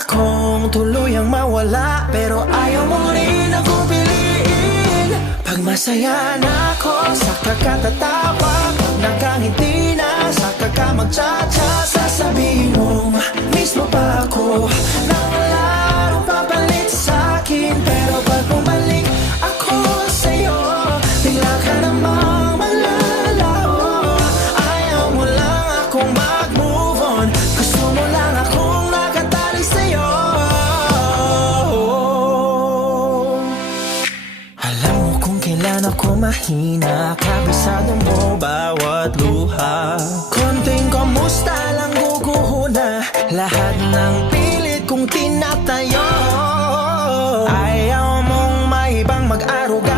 akong tuluyang mawala, pero ayaw mo rin akong piliin. Pag masaya na ako, saka ka tatawa. Pag nakangiti na, saka ka magtsatsa. Sasabihin mo, miss mo pa ako, nang larong papalit sa'kin. Pero pag bumalik ako sa'yo, bigla ka namang malalaho. Ayaw mo lang akong mag-move on, gusto mo lang akong nakatali sa'yo. Alam mo kung kailan ako mahina, kabisado mo bawat luha. Konting kamusta lang guguhuna, lahat ng pilit kong tinatayo. Ayaw mong maibang mag-aruga,